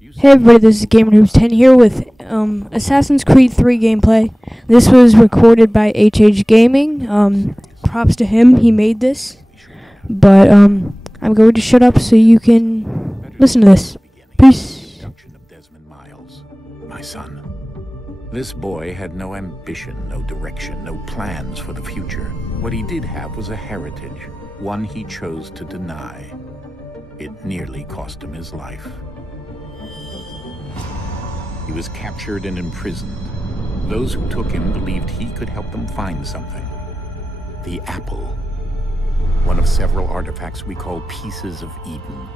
Hey everybody, this is GamerNoobs10 here with Assassin's Creed 3 gameplay. This was recorded by HH Gaming. Props to him, he made this. But I'm going to shut up so you can listen to this. Peace. My son. This boy had no ambition, no direction, no plans for the future. What he did have was a heritage, one he chose to deny. It nearly cost him his life. He was captured and imprisoned. Those who took him believed he could help them find something. The apple. One of several artifacts we call pieces of Eden.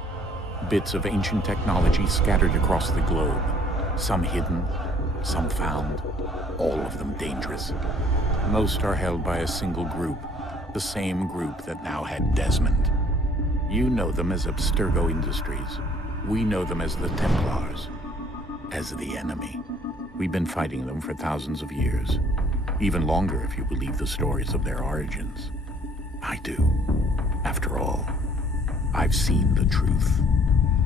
Bits of ancient technology scattered across the globe. Some hidden, some found, all of them dangerous. Most are held by a single group, the same group that now had Desmond. You know them as Abstergo Industries. We know them as the Templars. As the enemy. We've been fighting them for thousands of years. Even longer if you believe the stories of their origins. I do. After all, I've seen the truth.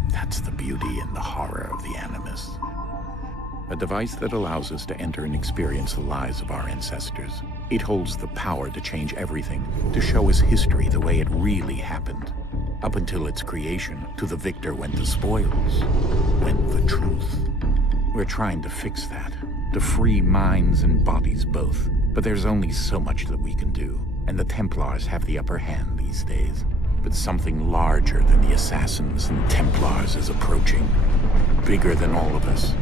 That's the beauty and the horror of the Animus. A device that allows us to enter and experience the lives of our ancestors. It holds the power to change everything, to show us history the way it really happened. Up until its creation, to the victor went the spoils, went the truth. We're trying to fix that, to free minds and bodies both. But there's only so much that we can do, and the Templars have the upper hand these days. But something larger than the Assassins and Templars is approaching, bigger than all of us.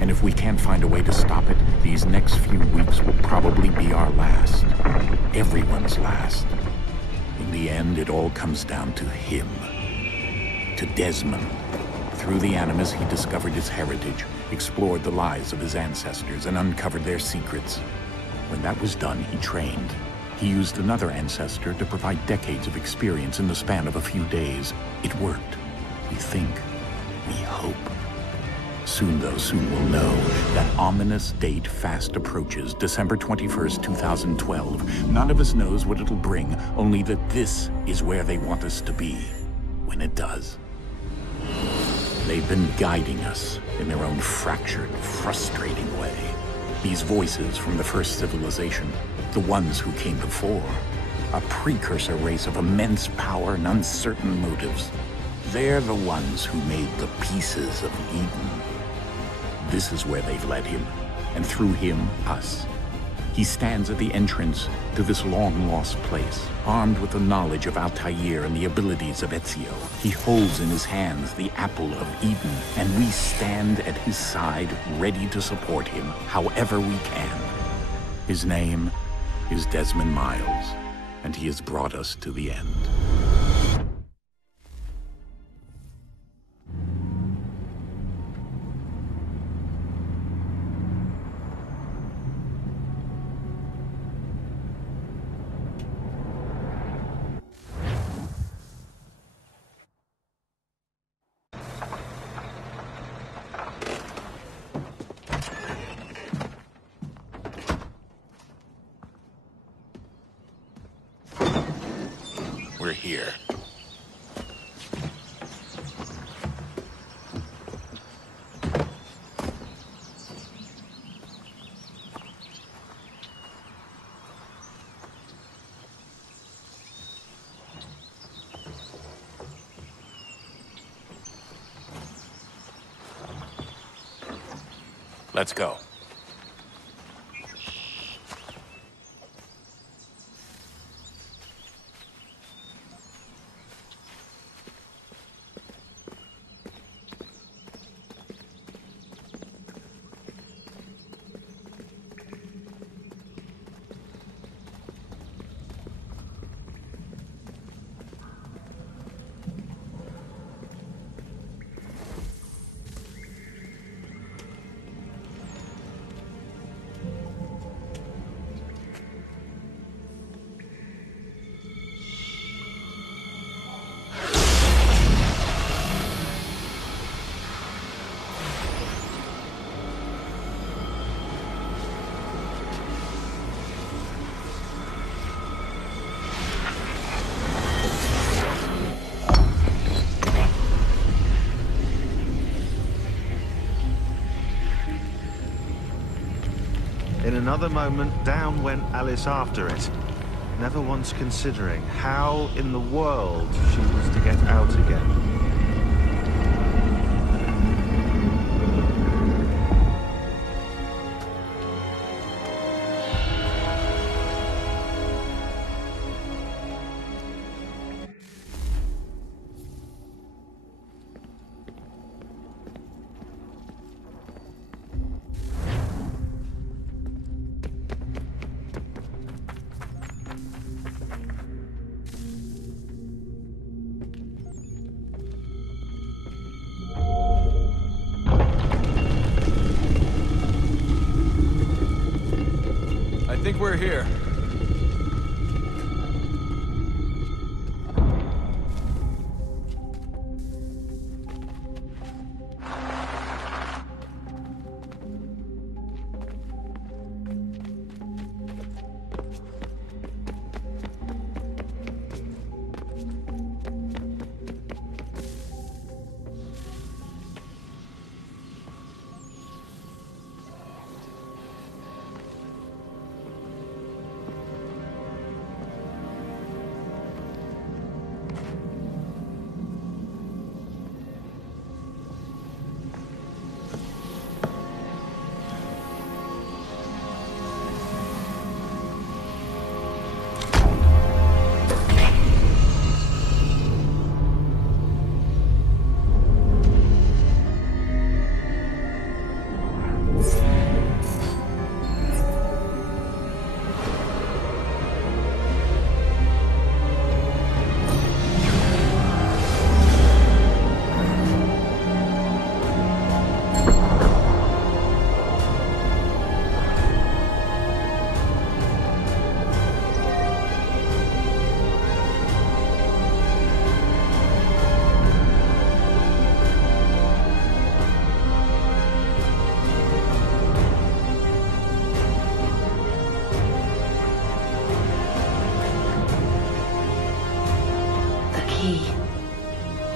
And if we can't find a way to stop it, these next few weeks will probably be our last. Everyone's last. In the end, it all comes down to him. To Desmond. Through the Animus, he discovered his heritage, explored the lives of his ancestors, and uncovered their secrets. When that was done, he trained. He used another ancestor to provide decades of experience in the span of a few days. It worked. We think. We hope. Soon, though, soon we'll know. That ominous date fast approaches, December 21st, 2012. None of us knows what it'll bring, only that this is where they want us to be. When it does. They've been guiding us in their own fractured, frustrating way. These voices from the first civilization, the ones who came before, a precursor race of immense power and uncertain motives. They're the ones who made the pieces of Eden. This is where they've led him, and through him, us. He stands at the entrance to this long-lost place, armed with the knowledge of Altair and the abilities of Ezio. He holds in his hands the apple of Eden, and we stand at his side, ready to support him however we can. His name is Desmond Miles, and he has brought us to the end. We're here. Let's go. In another moment, down went Alice after it, never once considering how in the world she was to get out again. I think we're here.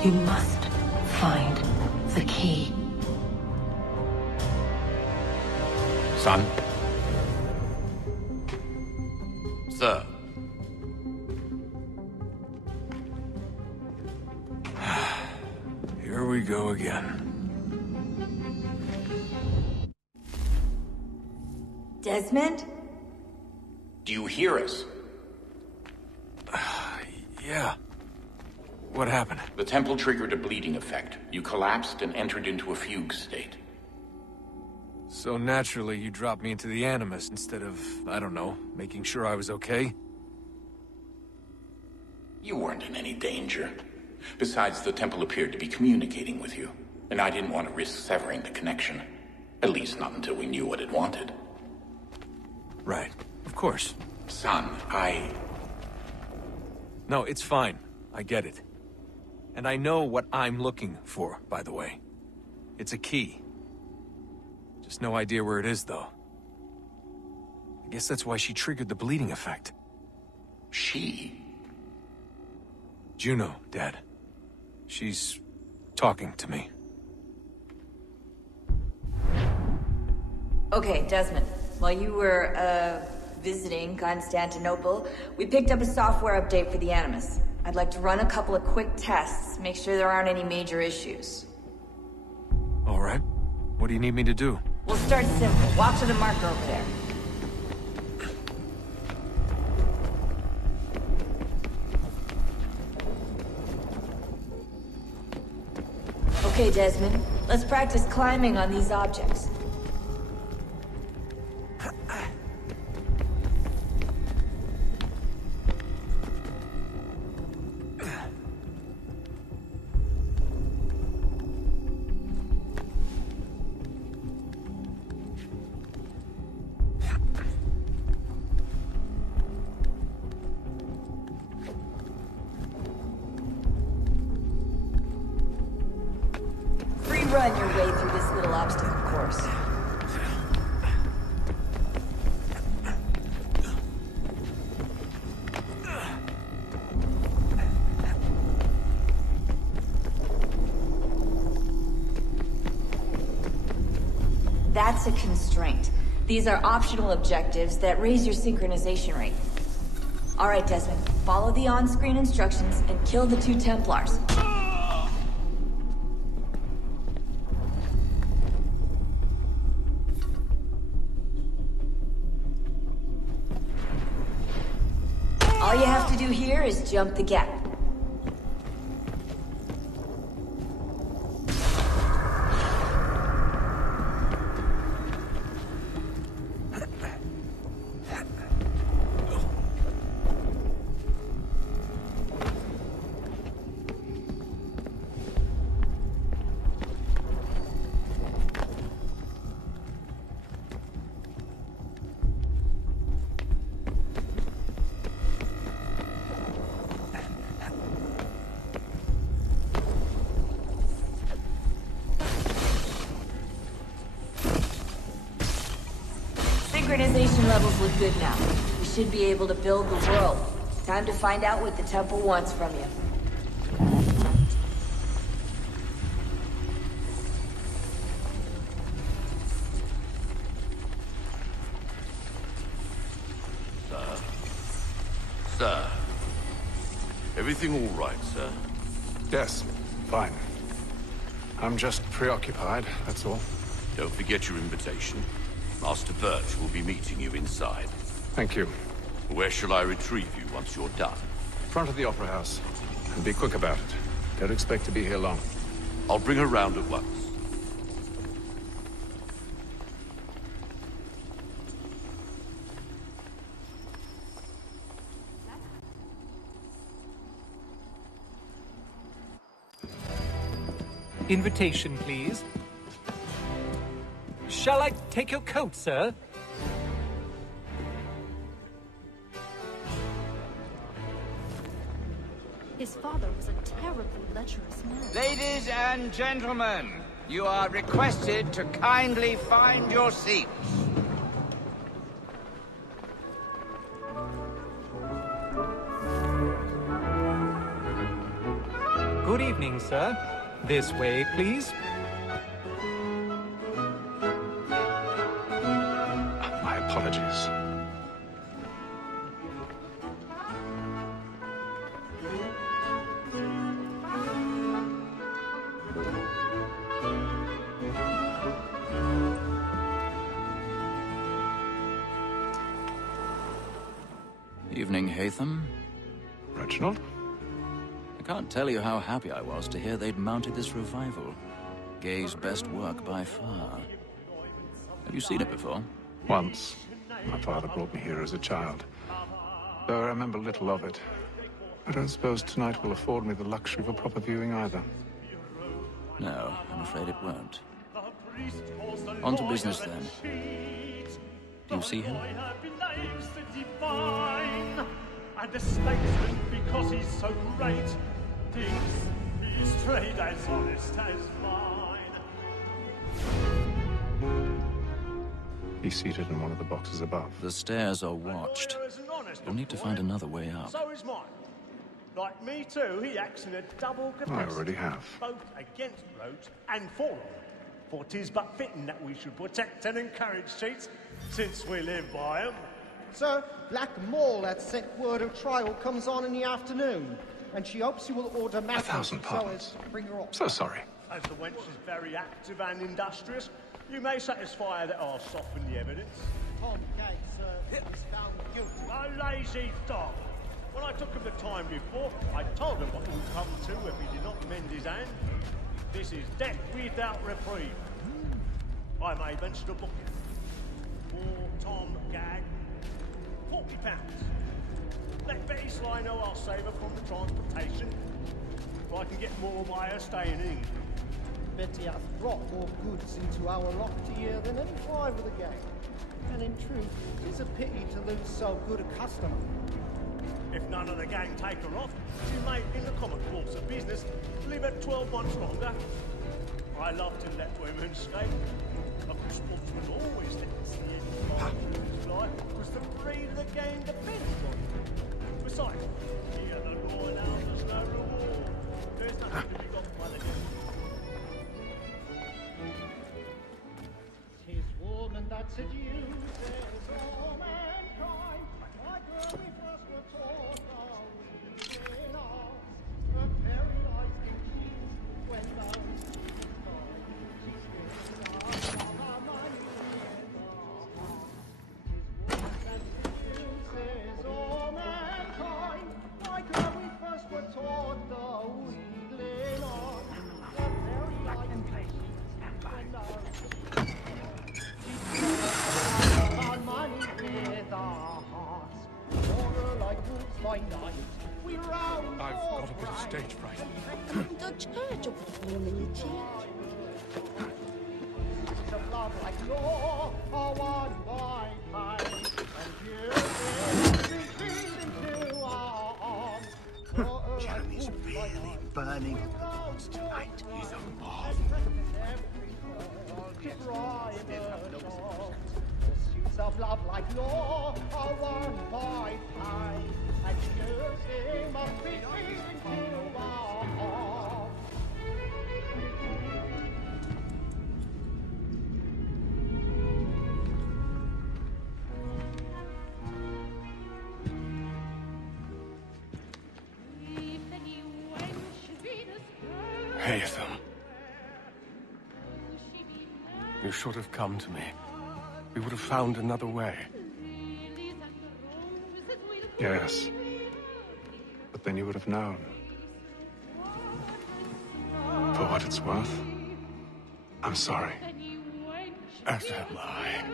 You must find the key. Son? Sir. Here we go again. Desmond? Do you hear us? Yeah. What happened? The temple triggered a bleeding effect. You collapsed and entered into a fugue state. So naturally, you dropped me into the Animus instead of, I don't know, making sure I was okay? You weren't in any danger. Besides, the temple appeared to be communicating with you, and I didn't want to risk severing the connection. At least not until we knew what it wanted. Right. Of course. Son, No, it's fine. I get it. And I know what I'm looking for, by the way. It's a key. Just no idea where it is, though. I guess that's why she triggered the bleeding effect. She? Juno, Dad. She's talking to me. Okay, Desmond. While you were, visiting Constantinople, we picked up a software update for the Animus. I'd like to run a couple of quick tests, make sure there aren't any major issues. All right. What do you need me to do? We'll start simple. Walk to the marker over there. Okay, Desmond. Let's practice climbing on these objects. Run your way through this little obstacle course. That's a constraint. These are optional objectives that raise your synchronization rate. Alright, Desmond. Follow the on-screen instructions and kill the 2 Templars. All you have to do here is jump the gap. Synchronization levels look good now. We should be able to build the world. Time to find out what the temple wants from you. Sir. Everything all right, sir? Yes, fine. I'm just preoccupied, that's all. Don't forget your invitation. Master Birch will be meeting you inside. Thank you. Where shall I retrieve you once you're done? Front of the Opera House. And be quick about it. Don't expect to be here long. I'll bring her round at once. Invitation, please. Shall I take your coat, sir? His father was a terribly lecherous man. Ladies and gentlemen, you are requested to kindly find your seats. Good evening, sir. This way, please. My apologies. Evening, Hatham. Reginald? I can't tell you how happy I was to hear they'd mounted this revival. Gay's best work by far. Have you seen it before? Once. My father brought me here as a child. Though I remember little of it. I don't suppose tonight will afford me the luxury of a proper viewing either. No, I'm afraid it won't. On to business, then. Do you see him? And the statesman, because he's so great, thinks his trade as honest as mine. He's seated in one of the boxes above. The stairs are watched. We'll need to find another way up. So is mine. Like me too, he acts in a double capacity. I already have. Both against roads and for them. For 'tis but fitting that we should protect and encourage cheats, since we live by 'em. Sir, Black Mall had sent word of trial comes on in the afternoon, and she hopes you will order matters 1,000 so pardons. as to bring her up. So sorry. As the wench is very active and industrious, you may satisfy her that I'll soften the evidence. Tom Gay, sir, is found guilty. A lazy dog! When I took him the time before, I told him what would come to if he did not mend his hand. This is death without reprieve. I may venture to book him. For Tom Gag, £40. Let Betty Sly know I'll save her from the transportation, if I can get more by her staying in. Betty hath brought more goods into our locked here than any driver of the gang. And in truth, it is a pity to lose so good a customer. If none of the gang take her off, she may, in the common course of business, live at 12 months longer. I love to let women skate. A good sportsman always lets the end of his life, because the breed of the game depends on it. Besides, here the law allows us no reward. There's nothing to be got by the game. 'Tis woman that seduces. I've got a bit of stage fright. Jeremy's really burning with the thoughts tonight. He's a marvel. Pursuits of love like law are won by time, and music must be into our hearts. Haytham. You should have come to me. We would have found another way. Yes. But then you would have known. For what it's worth, I'm sorry. As am I.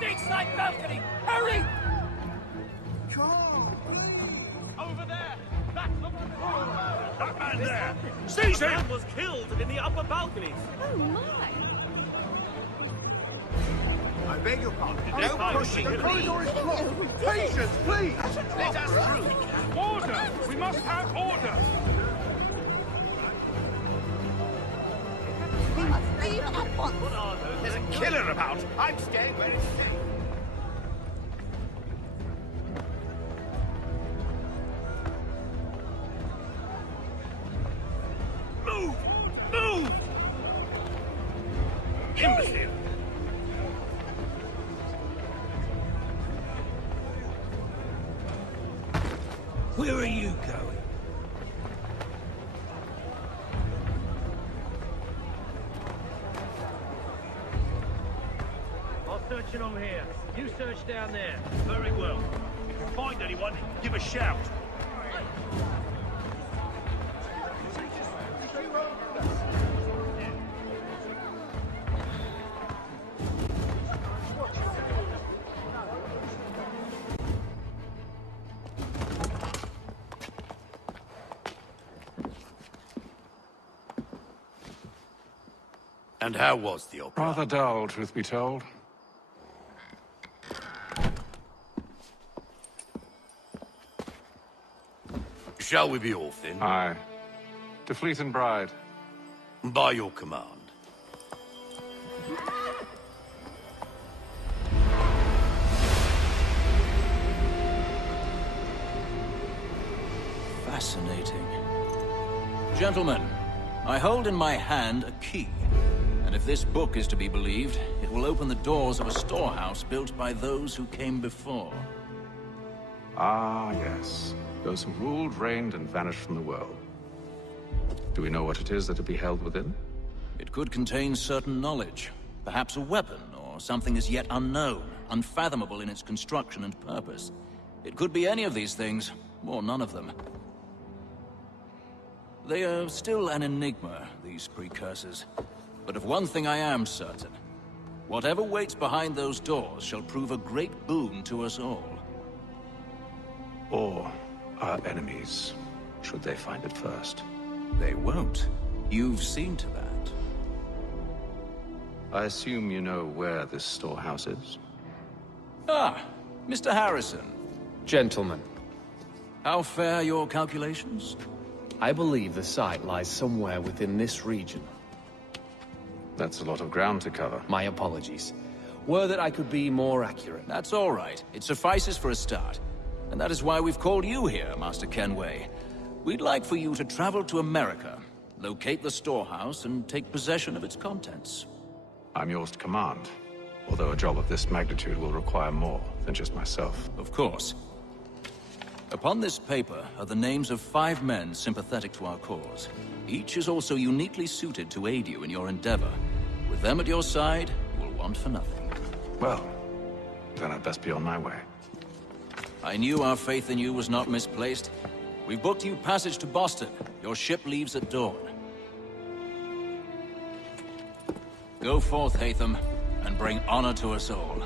Stateside balcony! Hurry! Over there! That's the one! That man there! Seize him! Man was killed in the upper balconies! Oh my! I beg your pardon. No pushing! The corridor is blocked! Patience, please! Let us through! Order! We must have order! We must leave at once! What are those? There's a killer about! I'm staying where it's safe! Move! Move! Imbecile! Where are you going? I'll search it on here. You search down there. Very well. If you find anyone, give a shout. And how was the opera? Rather dull, truth be told. Shall we be off then? Aye. To Fleet and Bride. By your command. Fascinating. Gentlemen, I hold in my hand a key. And if this book is to be believed, it will open the doors of a storehouse built by those who came before. Ah, yes. Those who ruled, reigned, and vanished from the world. Do we know what it is that will be held within? It could contain certain knowledge. Perhaps a weapon, or something as yet unknown, unfathomable in its construction and purpose. It could be any of these things, or none of them. They are still an enigma, these precursors. But of one thing I am certain. Whatever waits behind those doors shall prove a great boon to us all. Or our enemies, should they find it first. They won't. You've seen to that. I assume you know where this storehouse is? Ah, Mr. Harrison. Gentlemen. How fare your calculations? I believe the site lies somewhere within this region. That's a lot of ground to cover. My apologies. Were that I could be more accurate. That's all right. It suffices for a start. And that is why we've called you here, Master Kenway. We'd like for you to travel to America, locate the storehouse, and take possession of its contents. I'm yours to command. Although a job of this magnitude will require more than just myself. Of course. Upon this paper are the names of 5 men sympathetic to our cause. Each is also uniquely suited to aid you in your endeavor. With them at your side, you will want for nothing. Well, then I'd best be on my way. I knew our faith in you was not misplaced. We've booked you passage to Boston. Your ship leaves at dawn. Go forth, Hatham, and bring honor to us all.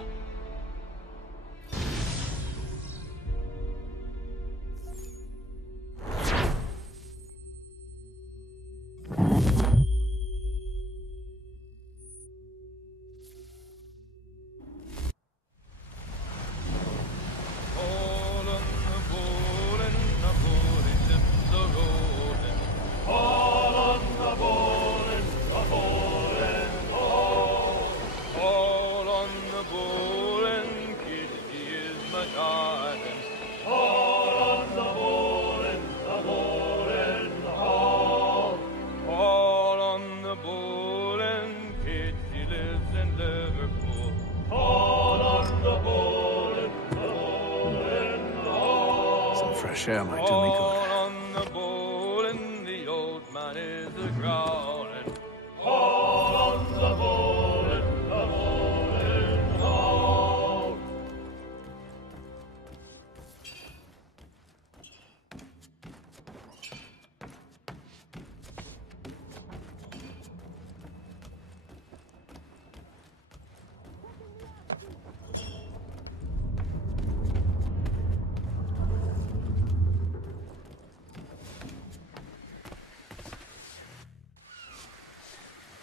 Fresh air might do me good. On the bowling, the old man is a-growling. All on the bowling, all.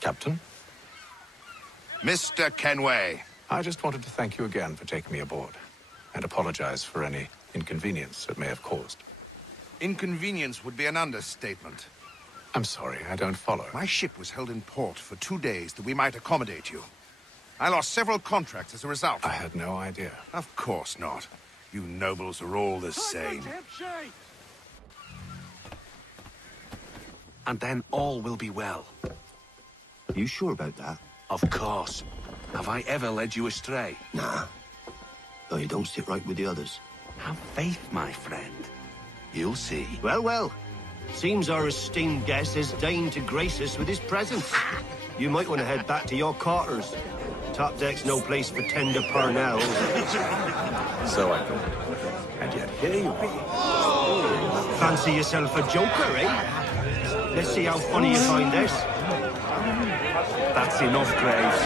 Captain? Mr. Kenway. I just wanted to thank you again for taking me aboard, and apologize for any inconvenience it may have caused. Inconvenience would be an understatement. I'm sorry, I don't follow. My ship was held in port for 2 days that we might accommodate you. I lost several contracts as a result. I had no idea. Of course not. You nobles are all the same. And then all will be well. You sure about that? Of course. Have I ever led you astray? Nah. Though you don't sit right with the others. Have faith, my friend. You'll see. Well, well. Seems our esteemed guest has deigned to grace us with his presence. You might want to head back to your quarters. Top deck's no place for tender parnells. So I thought. And yet here you are. Fancy yourself a joker, eh? Let's see how funny you find this. That's enough, Graves.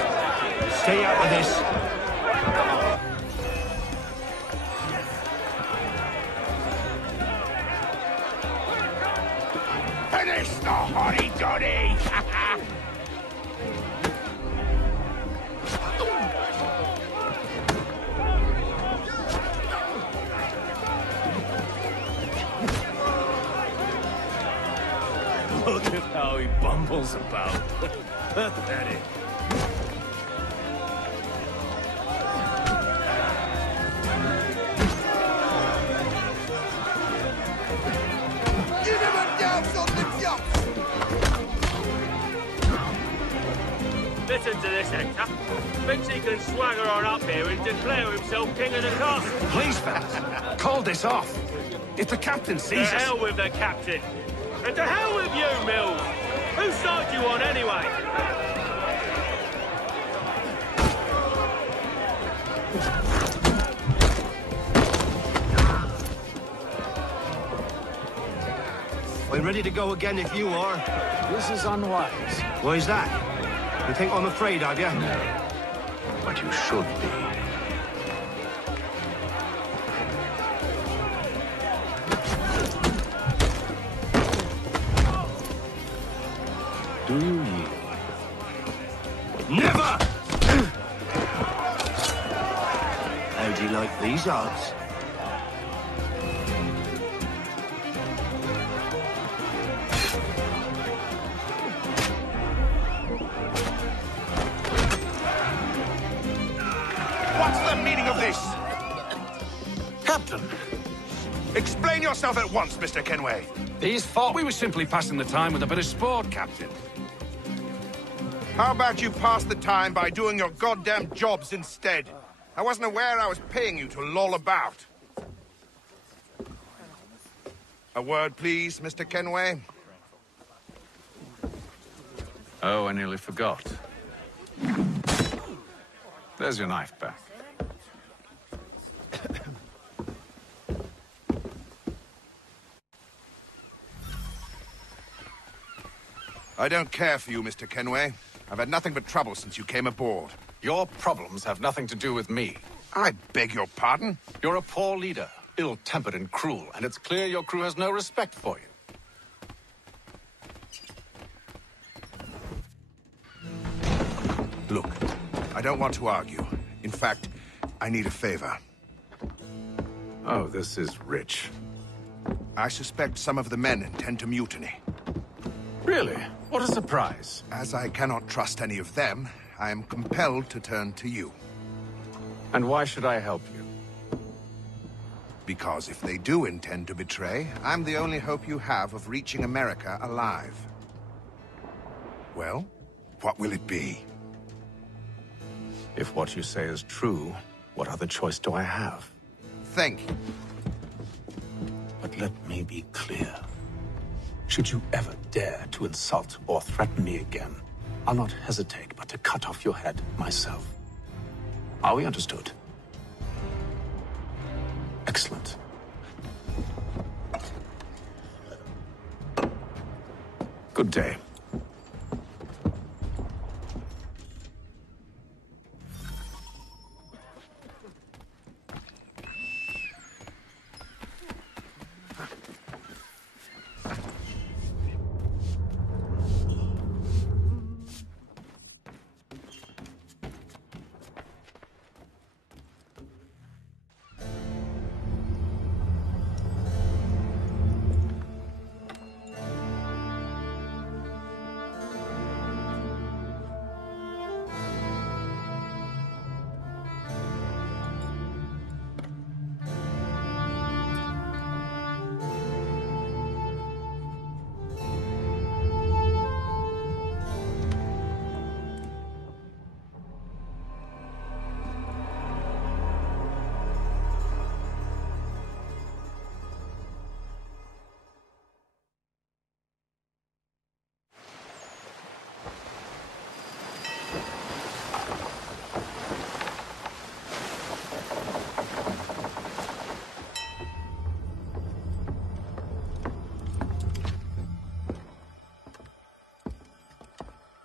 Stay out of this. Finish the hotty-toddy! Look at how he bumbles about. Pathetic. Listen to this, Hector. Thinks he can swagger on up here and declare himself king of the castle. Please, fellas, call this off. If the captain To sees us... hell with the captain. And to hell with you, Mills. Whose side you on, anyway? I'm ready to go again if you are. This is unwise. Why's that? You think I'm afraid of you? No. But you should be. like these odds. What's the meaning of this? Captain, Explain yourself at once, Mr. Kenway. these thought we were simply passing the time with a bit of sport, Captain. How about you pass the time by doing your goddamn jobs instead? I wasn't aware I was paying you to loll about. A word, please, Mr. Kenway. Oh, I nearly forgot. There's your knife back. I don't care for you, Mr. Kenway. I've had nothing but trouble since you came aboard. Your problems have nothing to do with me. I beg your pardon? You're a poor leader, ill-tempered and cruel, and it's clear your crew has no respect for you. Look, I don't want to argue. In fact, I need a favor. Oh, this is rich. I suspect some of the men intend to mutiny. Really? What a surprise. As I cannot trust any of them, I am compelled to turn to you. And why should I help you? Because if they do intend to betray, I'm the only hope you have of reaching America alive. Well, what will it be? If what you say is true, what other choice do I have? Thank you. But let me be clear. Should you ever dare to insult or threaten me again, I'll not hesitate but to cut off your head myself. Are we understood? Excellent. Good day.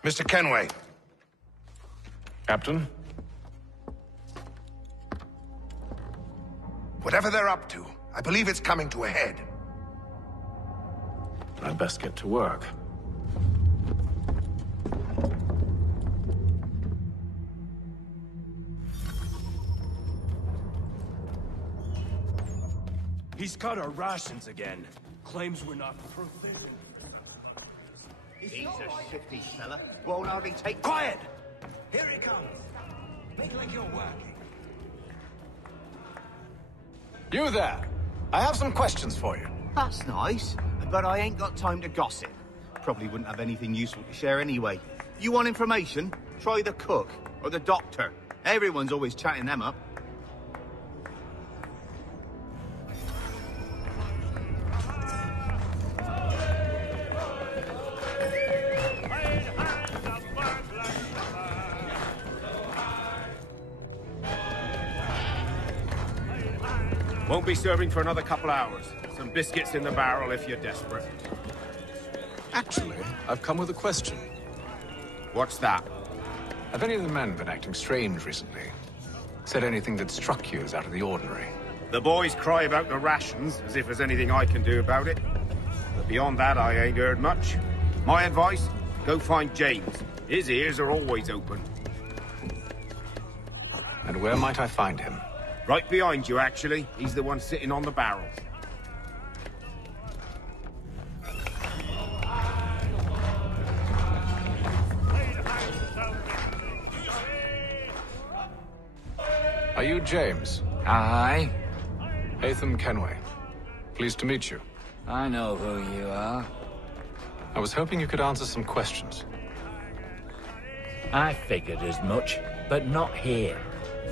Mr. Kenway. Captain? Whatever they're up to, I believe it's coming to a head. I'd best get to work. He's cut our rations again. Claims we're not proficient. He's a shifty fella. Won't hardly take... Quiet! Here he comes. Make like you're working. You there! I have some questions for you. That's nice, but I ain't got time to gossip. Probably wouldn't have anything useful to share anyway. You want information? Try the cook or the doctor. Everyone's always chatting them up. Won't be serving for another couple hours. Some biscuits in the barrel if you're desperate. Actually, I've come with a question. What's that? Have any of the men been acting strange recently? Said anything that struck you as out of the ordinary? The boys cry about the rations, as if there's anything I can do about it. But beyond that, I ain't heard much. My advice? Go find James. His ears are always open. And where might I find him? Right behind you, actually. He's the one sitting on the barrel. Are you James? Aye. Hatham Kenway. Pleased to meet you. I know who you are. I was hoping you could answer some questions. I figured as much, but not here.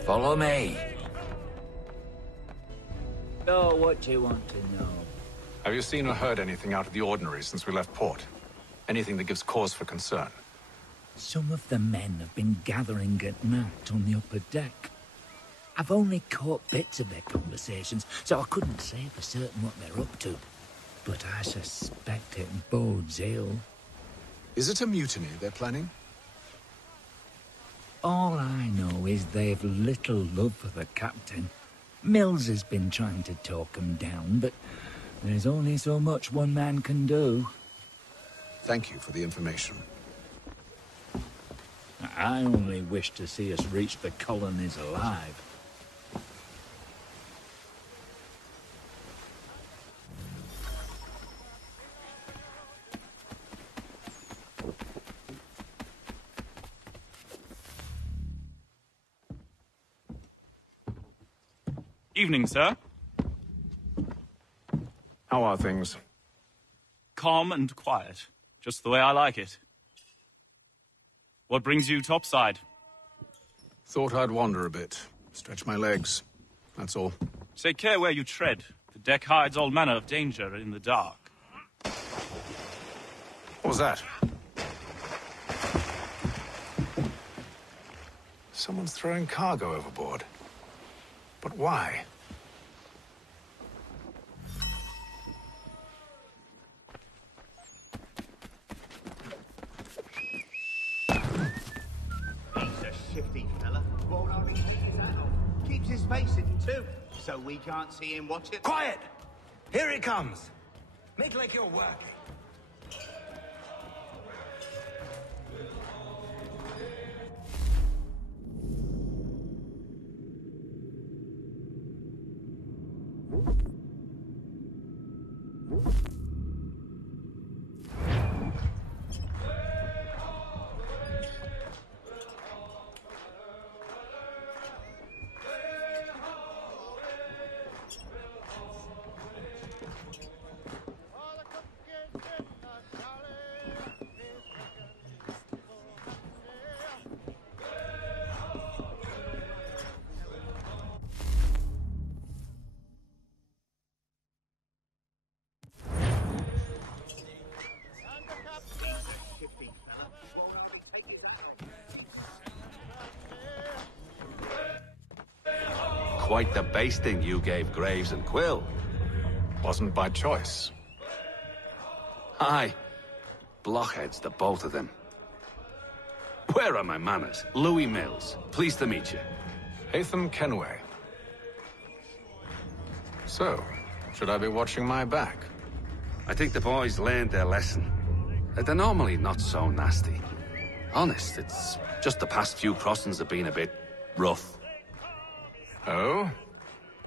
Follow me. So, what do you want to know? Have you seen or heard anything out of the ordinary since we left port? Anything that gives cause for concern? Some of the men have been gathering at night on the upper deck. I've only caught bits of their conversations, so I couldn't say for certain what they're up to. But I suspect it bodes ill. Is it a mutiny they're planning? All I know is they've little love for the captain. Mills has been trying to talk him down, but there's only so much one man can do. Thank you for the information. I only wish to see us reach the colonies alive. Evening, sir. How are things? Calm and quiet. Just the way I like it. What brings you topside? Thought I'd wander a bit. Stretch my legs. That's all. Take care where you tread. The deck hides all manner of danger in the dark. What was that? Someone's throwing cargo overboard. But why? He's a shifty fella. Won't only keep his hat on. Keeps his face hidden too, so we can't see him watch it. Quiet! Here he comes. Make like you're working. Quite the basting you gave Graves and Quill. Wasn't by choice. Aye. Blockheads, the both of them. Where are my manners? Louis Mills. Pleased to meet you. Hatham Kenway. So, should I be watching my back? I think the boys learned their lesson. They're normally not so nasty. Honest, it's just the past few crossings have been a bit rough. Oh?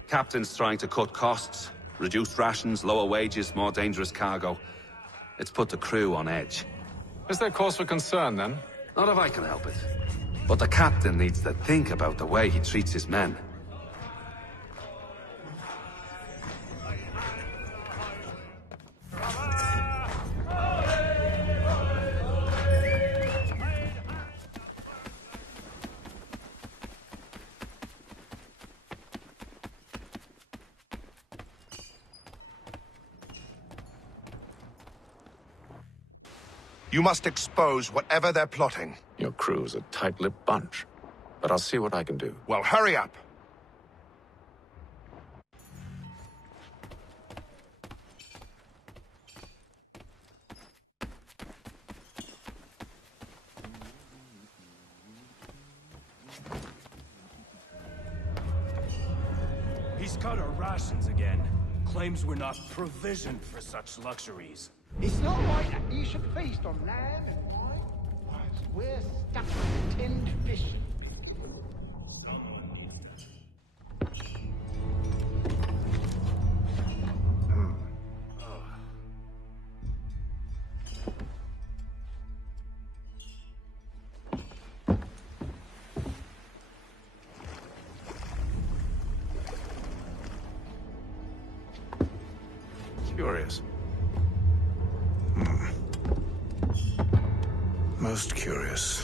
Captain's trying to cut costs. Reduced rations, lower wages, more dangerous cargo. It's put the crew on edge. Is there cause for concern, then? Not if I can help it. But the captain needs to think about the way he treats his men. You must expose whatever they're plotting. Your crew's a tight-lipped bunch. But I'll see what I can do. Well, hurry up. He's cut our rations again. Claims we're not provisioned for such luxuries. It's not right that you should feast on lamb and wine, whilst we're stuck with tinned fish. curious. Most curious.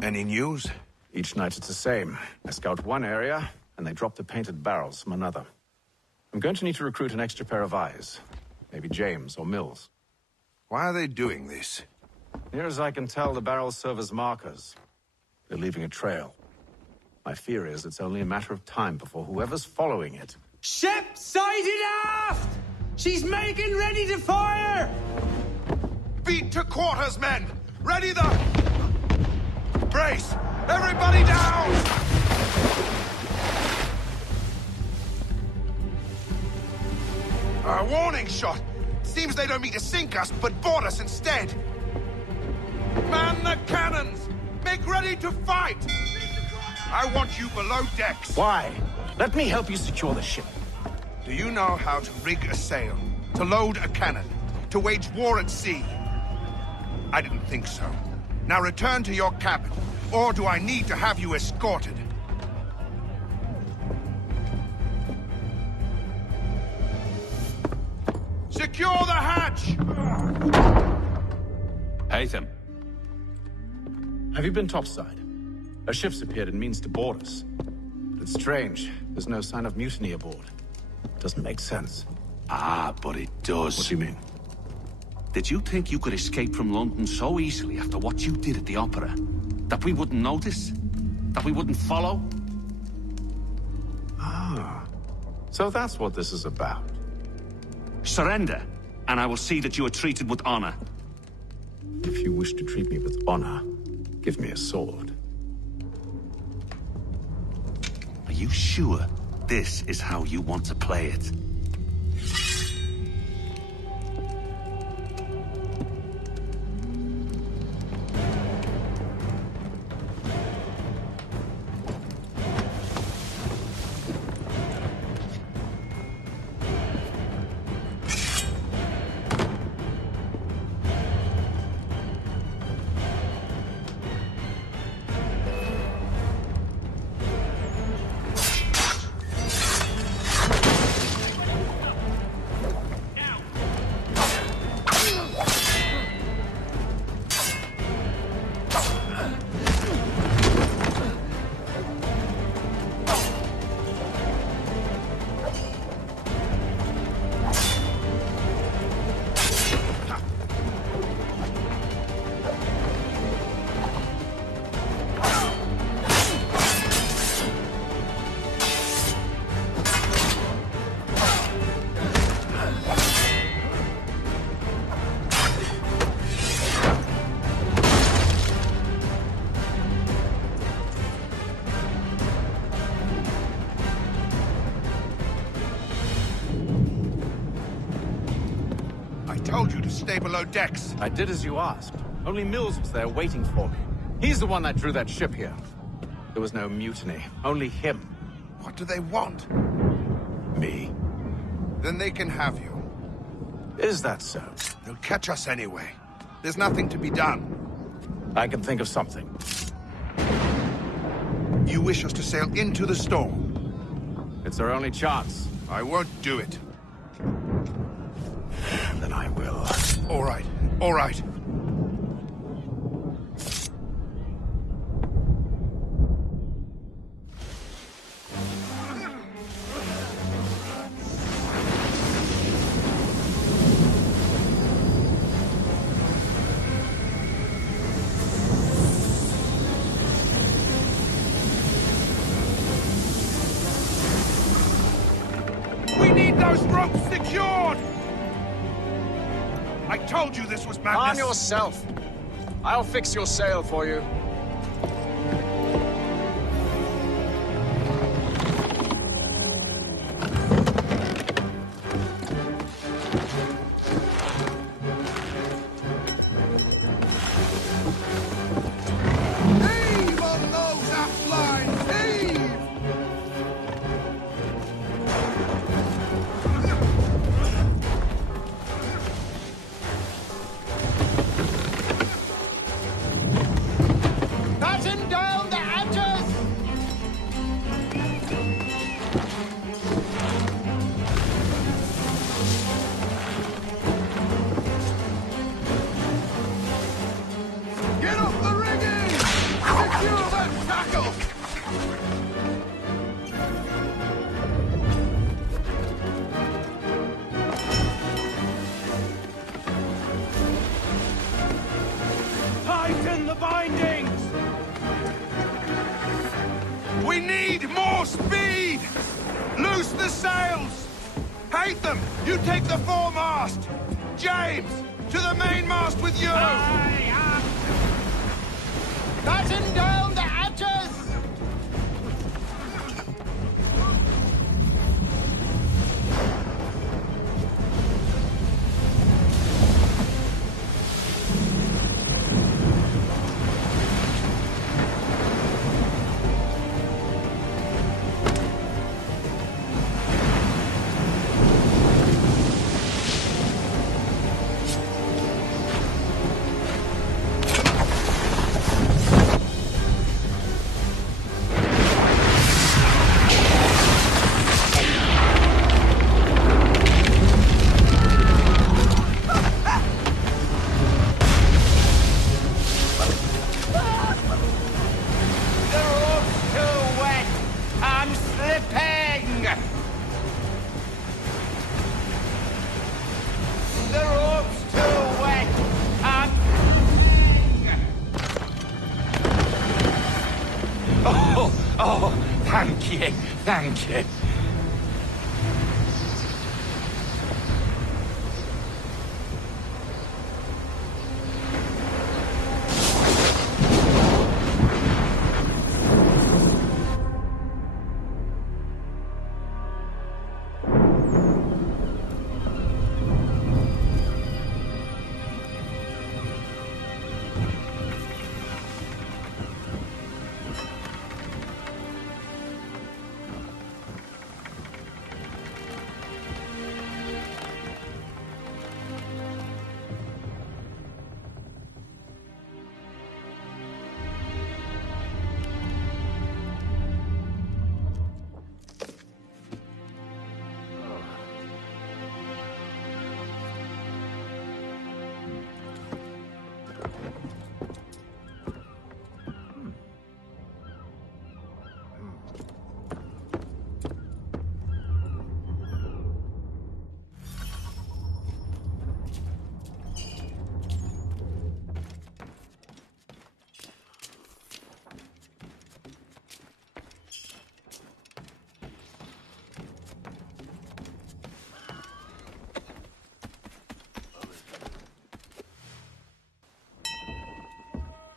Any news? Each night it's the same. I scout one area, and they drop the painted barrels from another. I'm going to need to recruit an extra pair of eyes. Maybe James or Mills. Why are they doing this? Near as I can tell, the barrels serve as markers. They're leaving a trail. My fear is it's only a matter of time before whoever's following it... Ship sighted aft! She's making ready to fire! Beat to quarters, men! Ready the... Brace! Everybody down! A warning shot! Seems they don't mean to sink us, but board us instead! Man the cannons! Make ready to fight! I want you below decks! Why? Let me help you secure the ship. Do you know how to rig a sail? To load a cannon? To wage war at sea? I didn't think so. Now return to your cabin, or do I need to have you escorted? Secure the hatch! Haytham. Have you been topside? A ship's appeared and means to board us. But it's strange. There's no sign of mutiny aboard. Doesn't make sense. Ah, but it does. What do you mean? Did you think you could escape from London so easily after what you did at the opera? That we wouldn't notice? That we wouldn't follow? Ah. So that's what this is about. Surrender, and I will see that you are treated with honor. If you wish to treat me with honor, give me a sword. Are you sure this is how you want to play it? Told you to stay below decks. I did as you asked. Only Mills was there waiting for me. He's the one that drew that ship here. There was no mutiny, only him. What do they want? Me. Then they can have you. Is that so? They'll catch us anyway. There's nothing to be done. I can think of something. You wish us to sail into the storm? It's our only chance. I won't do it. Then I will. All right, all right. We need those ropes secured! I told you this was madness! Calm yourself. I'll fix your sail for you. Heave on those aft lines! Heave! Batten down the hatches! Get off the rigging! Secure that tackle! Tighten the bindings! We need more speed! Loose the sails! Hate them! You take the foremast! James, to the mainmast with you! Batten down the hatches! The rope's too wet! I'm slipping! The rope's too wet! I'm... Oh, thank you, thank you.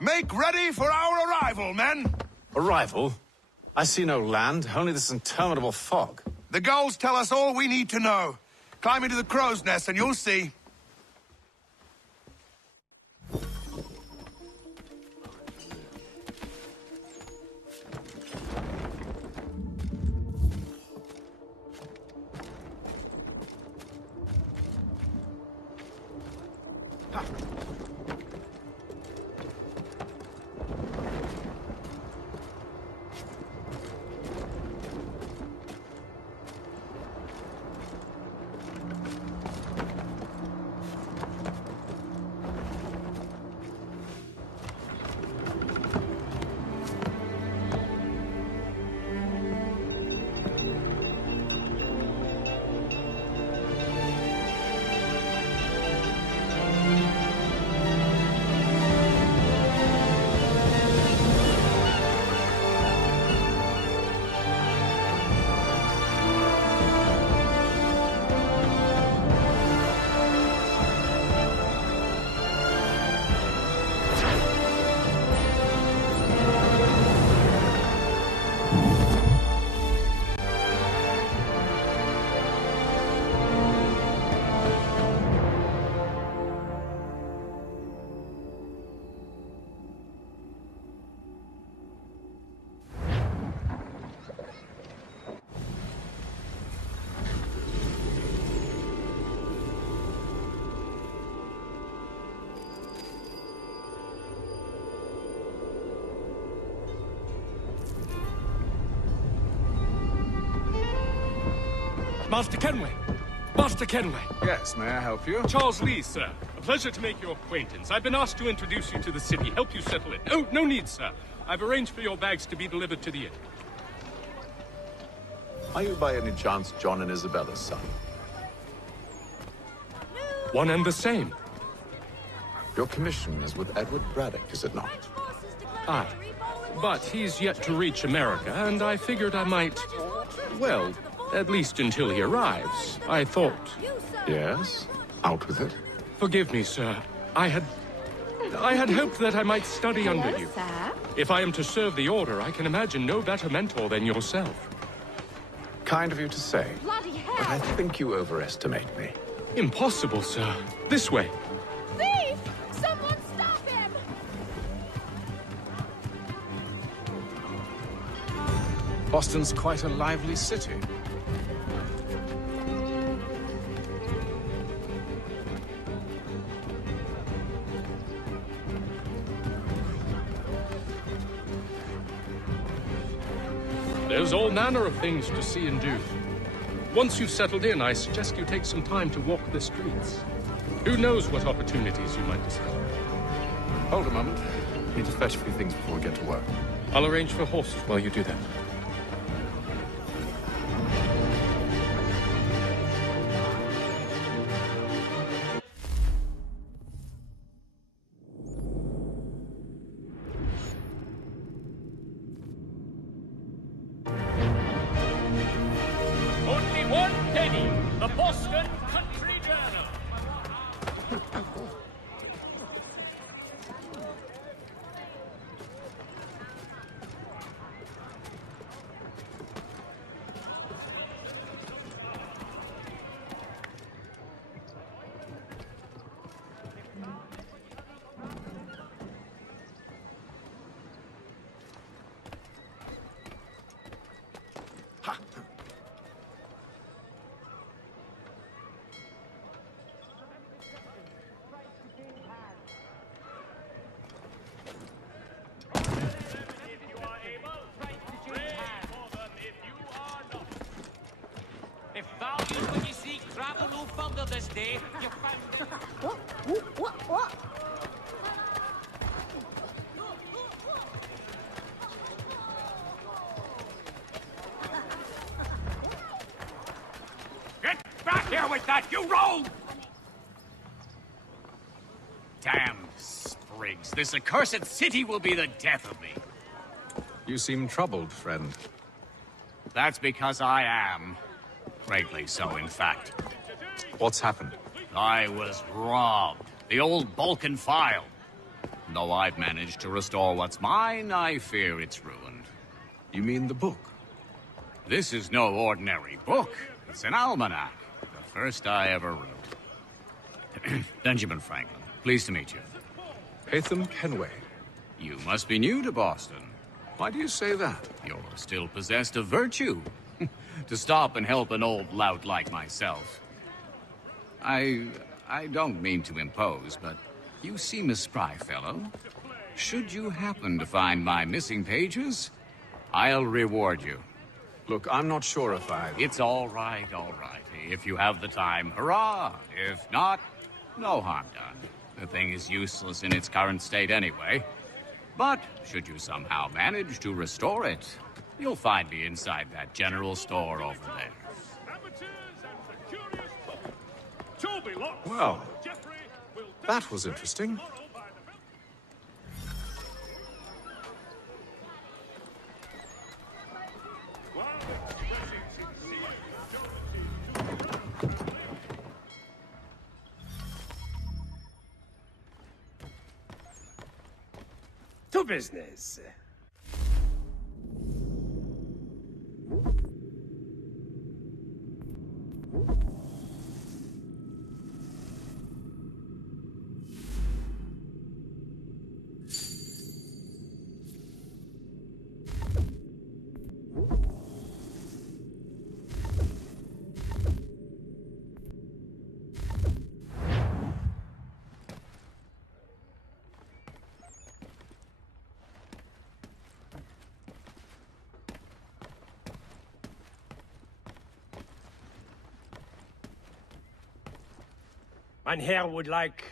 Make ready for our arrival, men! Arrival? I see no land, only this interminable fog. The gulls tell us all we need to know. Climb into the crow's nest and you'll see. Master Kenway! Master Kenway! Yes, may I help you? Charles Lee, sir. A pleasure to make your acquaintance. I've been asked to introduce you to the city, help you settle it. Oh, no need, sir. I've arranged for your bags to be delivered to the inn. Are you by any chance John and Isabella's son? One and the same. Your commission is with Edward Braddock, is it not? Ah, but he's yet to reach America, and I figured I might... Well, at least until he arrives, I thought... Yes? Out with it. Forgive me, sir. I had hoped that I might study under you. Sir? If I am to serve the Order, I can imagine no better mentor than yourself. Kind of you to say, Bloody hell! but I think you overestimate me. Impossible, sir. This way. Thief! Someone stop him! Boston's quite a lively city. There's all manner of things to see and do. Once you've settled in, I suggest you take some time to walk the streets. Who knows what opportunities you might discover. Hold a moment. Need to fetch a few things before we get to work. I'll arrange for horses while you do that. Only one penny. The Boston Country Journal. If values when you seek travel no further this day, you found What? Get back here with that, you rogue! Damn sprigs, this accursed city will be the death of me. You seem troubled, friend. That's because I am. Greatly so, in fact. What's happened? I was robbed. The old Balkan file. Though I've managed to restore what's mine, I fear it's ruined. You mean the book? This is no ordinary book. It's an almanac. The first I ever wrote. Benjamin Franklin, pleased to meet you. Hatham Kenway. You must be new to Boston. Why do you say that? You're still possessed of virtue. To stop and help an old lout like myself. I don't mean to impose, but you seem a spry fellow. Should you happen to find my missing pages, I'll reward you. Look, I'm not sure if I... It's all right. If you have the time, hurrah! If not, no harm done. The thing is useless in its current state anyway. But should you somehow manage to restore it, you'll find me inside that general store over there. Well, that was interesting. To business. Mein Herr would like...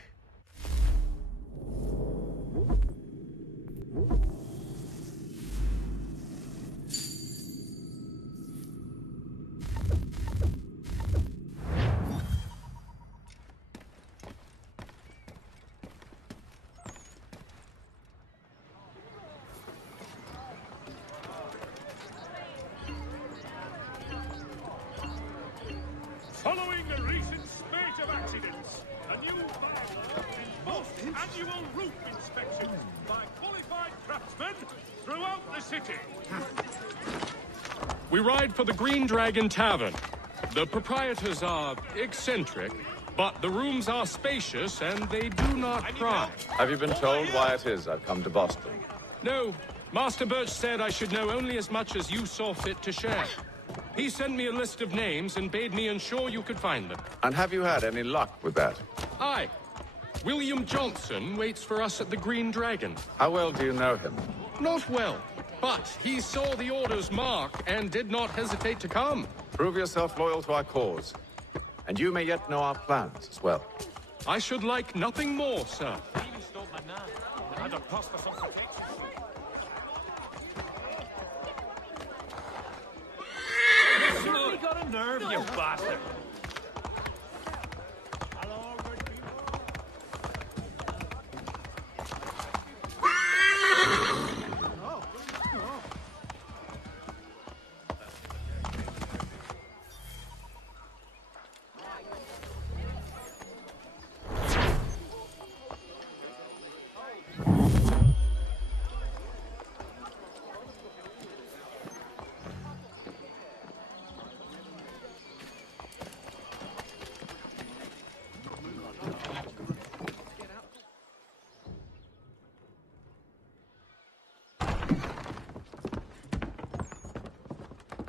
Following a recent spate of accidents, a new bylaw enforced annual roof inspections by qualified craftsmen throughout the city. We ride for the Green Dragon Tavern. The proprietors are eccentric, but the rooms are spacious and they do not pry. Have you been told why it is I've come to Boston? No. Master Birch said I should know only as much as you saw fit to share. He sent me a list of names and bade me ensure you could find them. And have you had any luck with that? Aye. William Johnson waits for us at the Green Dragon. How well do you know him? Not well, but he saw the order's mark and did not hesitate to come. Prove yourself loyal to our cause, and you may yet know our plans as well. I should like nothing more, sir. You got a nerve, you bastard!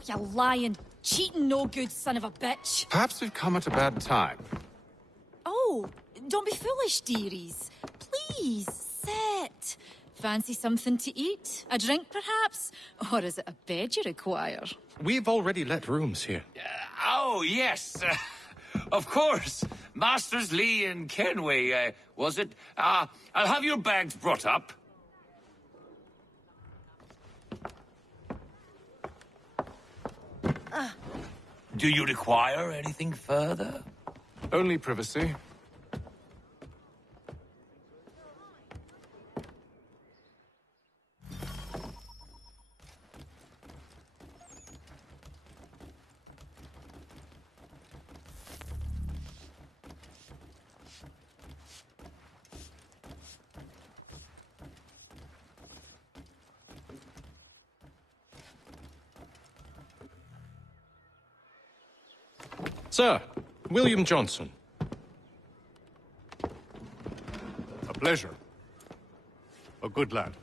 You lying, cheating, no good son of a bitch. Perhaps we've come at a bad time. Oh, don't be foolish, dearies. Please, sit. Fancy something to eat? A drink, perhaps? Or is it a bed you require? We've already let rooms here. Oh, yes. Of course. Masters Lee and Kenway, was it? I'll have your bags brought up. Do you require anything further? Only privacy. Sir, William Johnson. A pleasure. A good lad,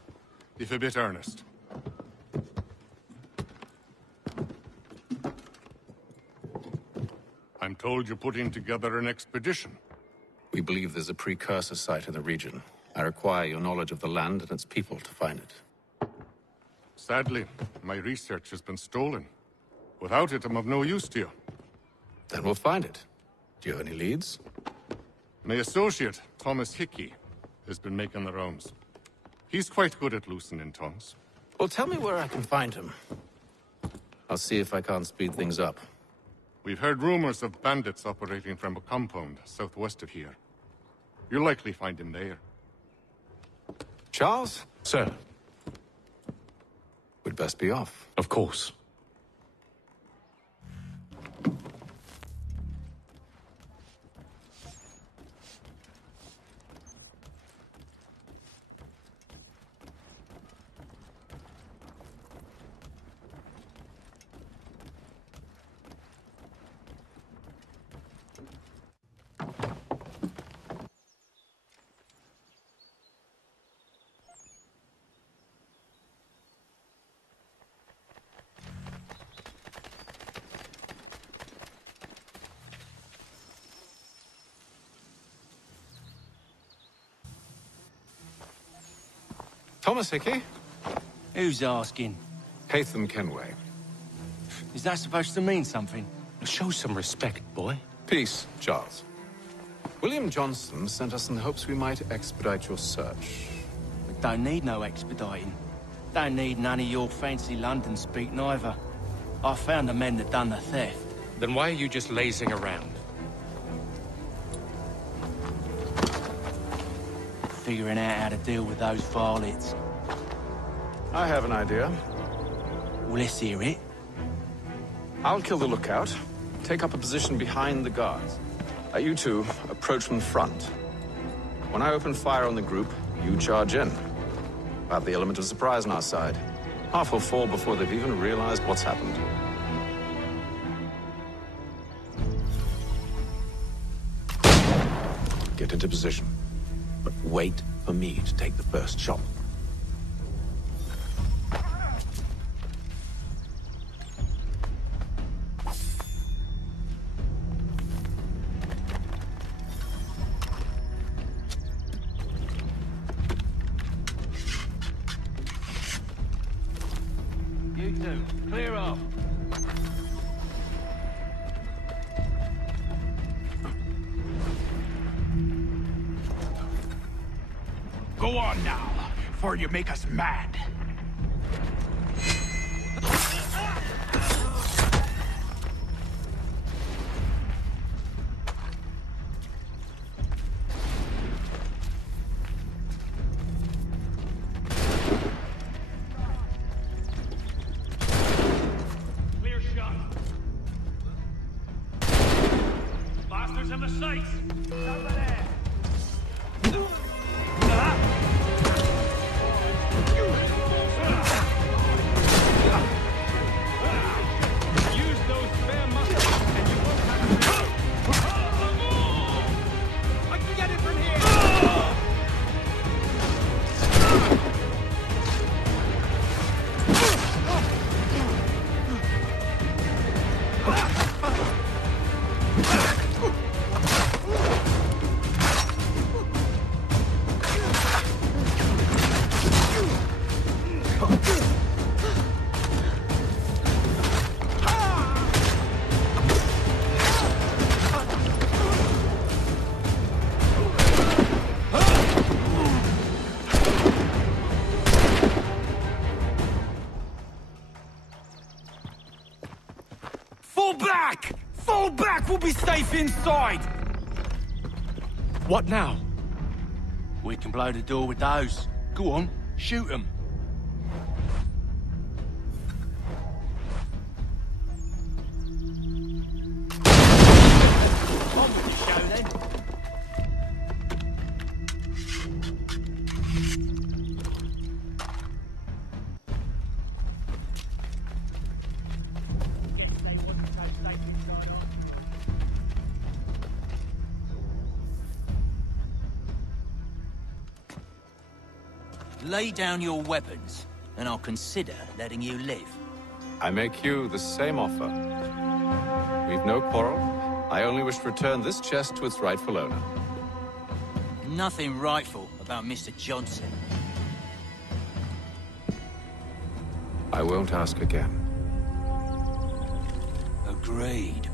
if a bit earnest. I'm told you're putting together an expedition. We believe there's a precursor site in the region. I require your knowledge of the land and its people to find it. Sadly, my research has been stolen. Without it, I'm of no use to you. Then we'll find it. Do you have any leads? My associate, Thomas Hickey, has been making the rounds. He's quite good at loosening tongues. Well, tell me where I can find him. I'll see if I can't speed things up. We've heard rumors of bandits operating from a compound southwest of here. You'll likely find him there. Charles? Sir. We'd best be off. Of course. Thomas Hickey? Who's asking? Haytham Kenway. Is that supposed to mean something? Show some respect, boy. Peace, Charles. William Johnson sent us in the hopes we might expedite your search. We don't need no expediting. Don't need none of your fancy London speak neither. I found the men that done the theft. Then why are you just lazing around? Figuring out how to deal with those varlets. I have an idea. Well, let's hear it. I'll kill the lookout, take up a position behind the guards. You two approach from the front. When I open fire on the group, you charge in. We'll have the element of surprise on our side. Half will fall before they've even realized what's happened. Get into position, but wait for me to take the first shot. You two, clear off. Go on now, before you make us mad. Clear shot. Bastards in the sights. Over there. Use those spare muscles, and you won't have to... I can get it from here! Fall back! Fall back! We'll be safe inside! What now? We can blow the door with those. Go on, shoot them. On with the show then. Lay down your weapons, and I'll consider letting you live. I make you the same offer. We've no quarrel. I only wish to return this chest to its rightful owner. Nothing rightful about Mr. Johnson. I won't ask again. Agreed.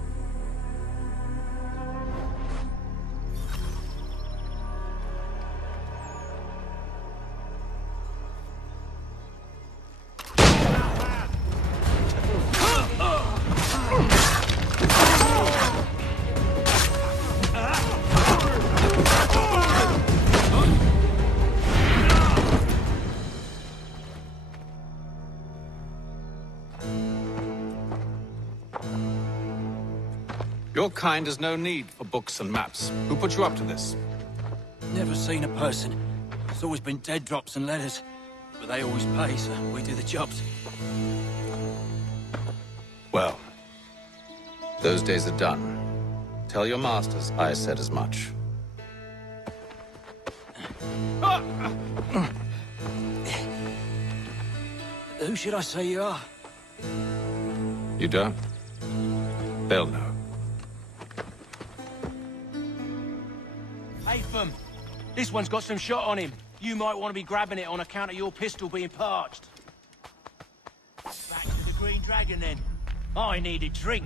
Your kind has no need for books and maps. Who put you up to this? Never seen a person. It's always been dead drops and letters. But they always pay, so we do the jobs. Well, those days are done. Tell your masters I said as much. Who should I say you are? You don't? They'll know. Haytham, this one's got some shot on him. You might want to be grabbing it on account of your pistol being parched. Back to the Green Dragon, then. I need a drink.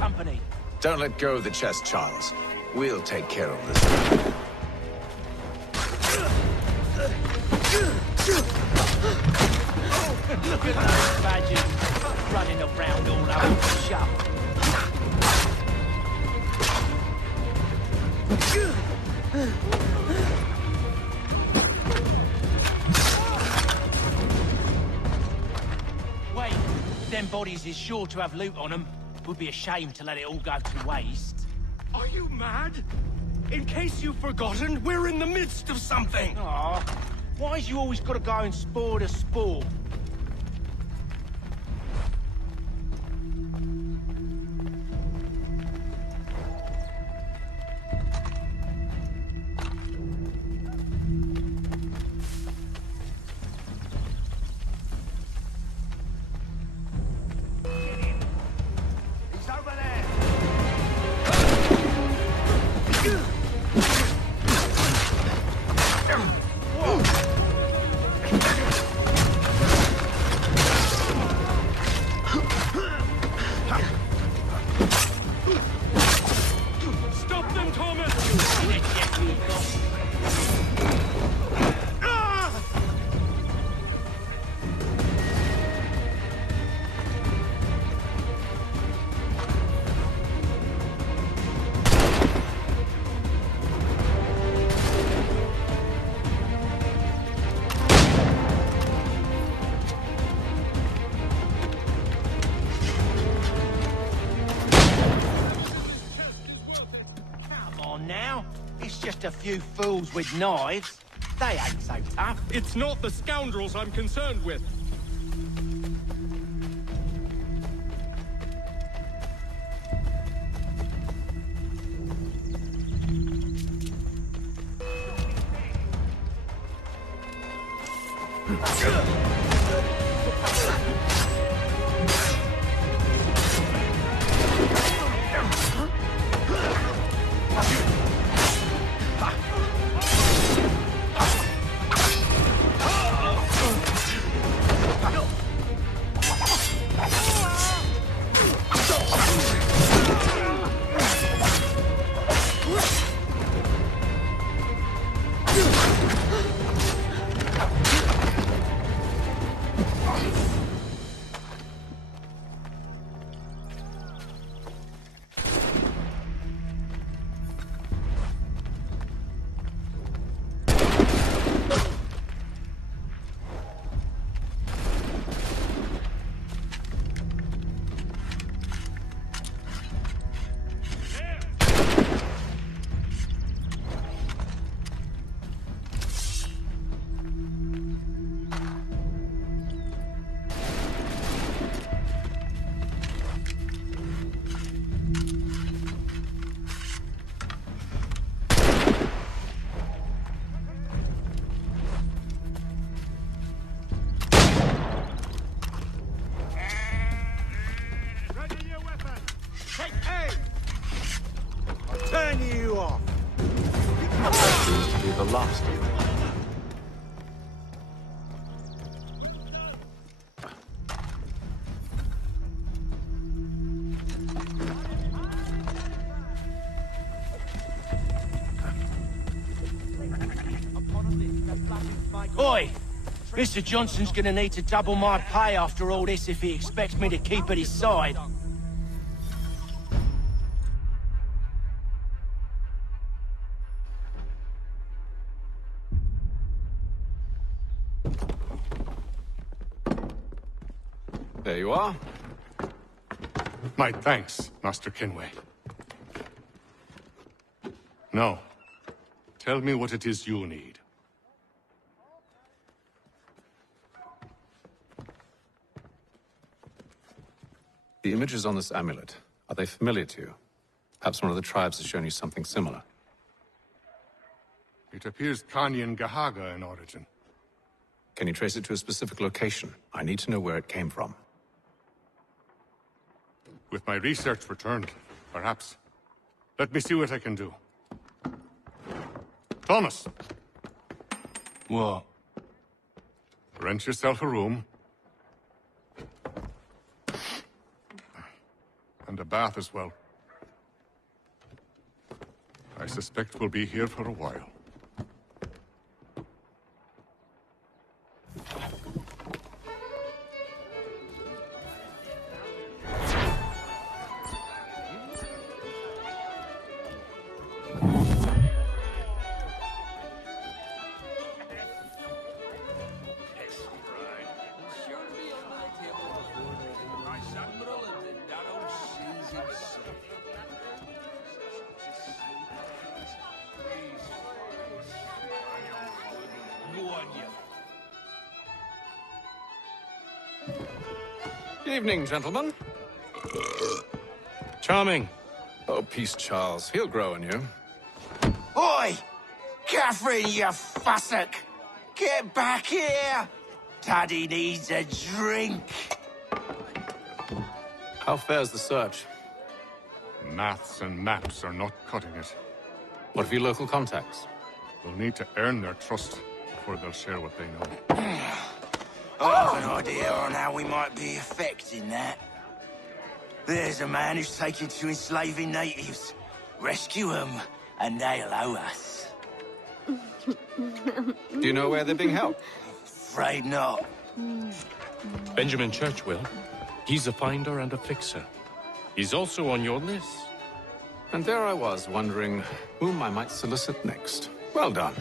company. Don't let go of the chest, Charles. We'll take care of this. Look at those badgers running around all over the shop. Wait, them bodies is sure to have loot on them. Would be a shame to let it all go to waste. Are you mad? In case you've forgotten, we're in the midst of something! Aw, why's you always gotta go and spoil the sport? Just a few fools with knives. They ain't so tough. It's not the scoundrels I'm concerned with. The last of them. Oi! Mr. Johnson's gonna need to double my pay after all this if he expects me to keep at his side. There you are. My thanks, Master Kenway. Now, tell me what it is you need. The images on this amulet, are they familiar to you? Perhaps one of the tribes has shown you something similar. It appears Kanyan Gahaga in origin. Can you trace it to a specific location? I need to know where it came from. With my research returned, perhaps. Let me see what I can do. Thomas! What? Rent yourself a room. And a bath as well. I suspect we'll be here for a while. Evening, gentlemen. Charming. Oh, peace, Charles. He'll grow on you. Oi! Catherine, you fussock! Get back here! Daddy needs a drink! How fares the search? Maths and maps are not cutting it. What of your local contacts? We'll need to earn their trust before they'll share what they know. I have an idea on how we might be affecting that. There's a man who's taken to enslaving natives. Rescue them, and they'll owe us. Do you know where they're being held? Afraid not. Benjamin Churchwill. He's a finder and a fixer. He's also on your list. And there I was, wondering whom I might solicit next. Well done.